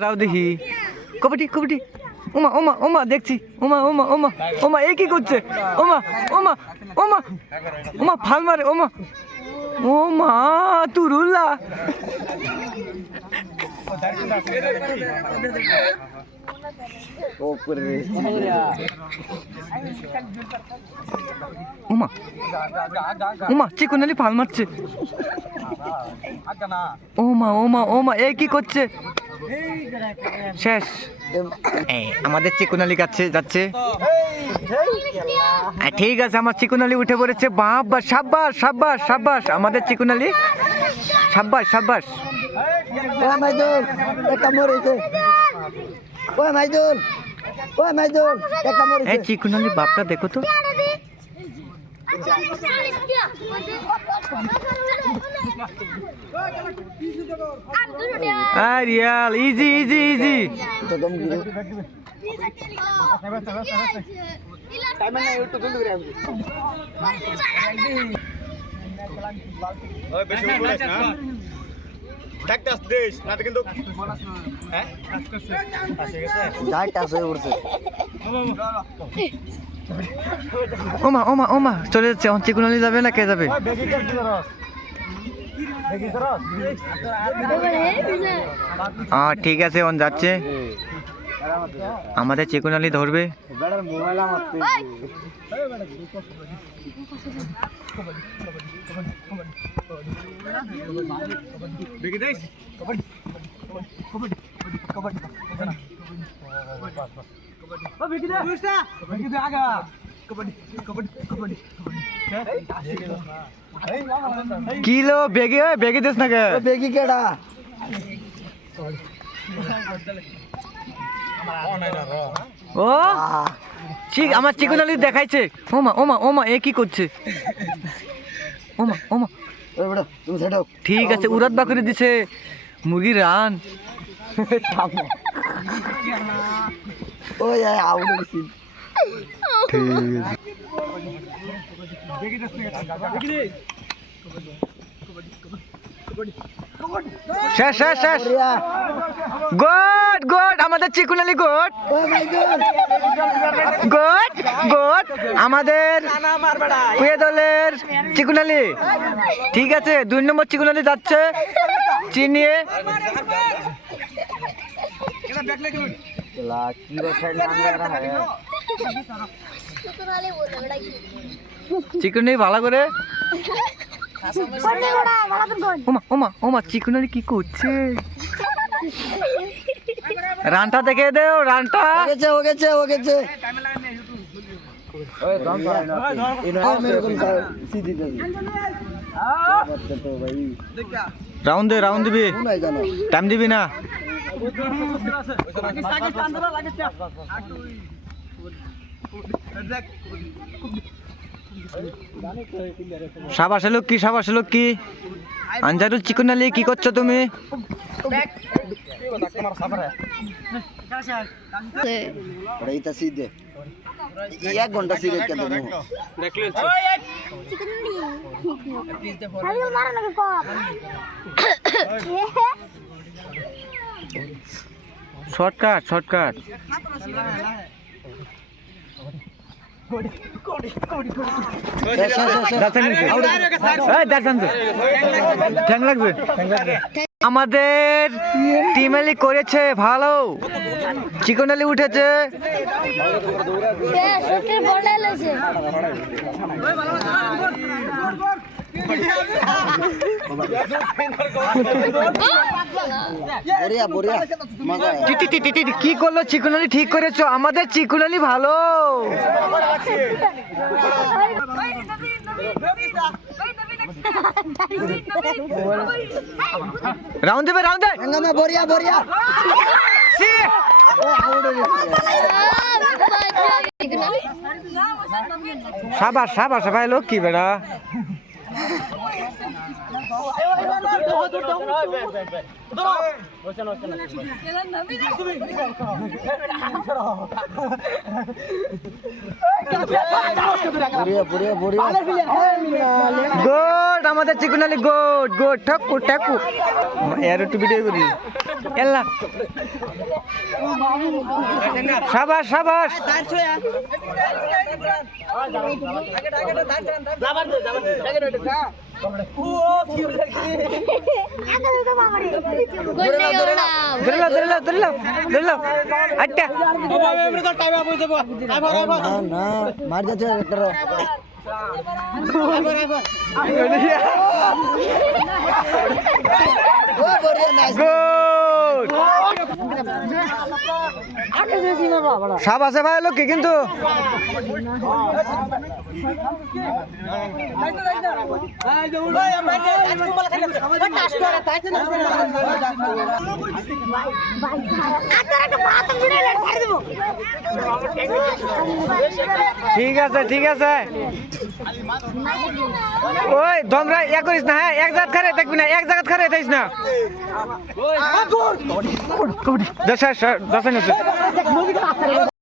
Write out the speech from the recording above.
রাও দেখি কবাডি কবাডি ওমা ওমা ওমা দেখছি ওমা ওমা ওমা ওমা এ কি করছে ওমা ওমা ওমা ওমা ফাল মারে ওমা ওমা তুরুল্লা ওমা ওমা চিকুনালি ফাল মারছে ওমা ওমা ওমা এ কি করছে শেষ আমাদের চিকুনালি কাছে যাচ্ছে ঠিক আছে আমার চিকুনালি উঠে পড়েছে বাবা সাব্বাস সাব্বাস সাব্বাস আমাদের চিকুনালি সাব্বাস সাব্বাস মাইদুল একটা মরেছে ওই মাইদুল ওই মাইদুল একটা মরেছে এই চিকুনালি বাপটা দেখো তো রিয়াল ইজি ইজি ইজি ওমা ওমা ওমা চলে যাচ্ছে চিকুনালি যাবে না কে যাবে ঠিক আছে অন যাচ্ছে আমাদের চিকুনালি ধরবে কিলো বেগে বেগে দিস না কে বেগি কেডা ও ঠিক আমার চিকুনালি দেখাইছে ওমা ওমা ওমা এ কি করছে ওমা ওমা তুমি সেটাও ঠিক আছে উড়াত বা করে দিছে মুরগির রান ওই আউট হইছি শেষ শেষ শেষ গুড গুড আমাদের চিকুনালি গুড গুড গুড আমাদের কুয়ে দলের চিকুনালি ঠিক আছে 2 নম্বর চিকুনালি যাচ্ছে চিনিয়ে চিকুনালি ভালো করে ওমা ওমা ওমা চিকুনালি কি করছে রানটা দেখে দেও রানটা ও গেছে রাউন্ড দে রাউন্ড দিবি টাইম দিবি না সাবাস লোক কি সাবাস লোক কি আনজারুল চিকুনালি কি করছো তুমি সিধে 1 ঘন্টা সিধে কেন শর্টকাট শর্টকাট আমাদের টিমালি করেছে ভালো চিকনালি উঠেছে কি করলো চিকুনালি ঠিক করেছো আমাদের চিকুনালি ভালো রাউন্ড দেবে রাউন্ড দে বড়িয়া বড়িয়া সাবাস সাবাস ভাই লোক কি বেড়া বড়িয়া বড়িয়া বড়িয়া গোড আমাদের চিকুনালি গোড গোড ঠাকু ঠাকু এর একটু ভিডিও করি এল্লা সাবাস সাবাস ধরলাম ধরলাম ধরলাম ধরলাম আটটা না না মার যাচ্ছে একটা ও বড়িয়া নাইস গুড সাবাসে ভাই লোকে কিন্তু ঠিক আছে ঠিক আছে ওই তোমরা ইয়া করিস না হ্যাঁ এক জায়গা খারে থাকবি না এক জায়গা খারে থাকিস না দশ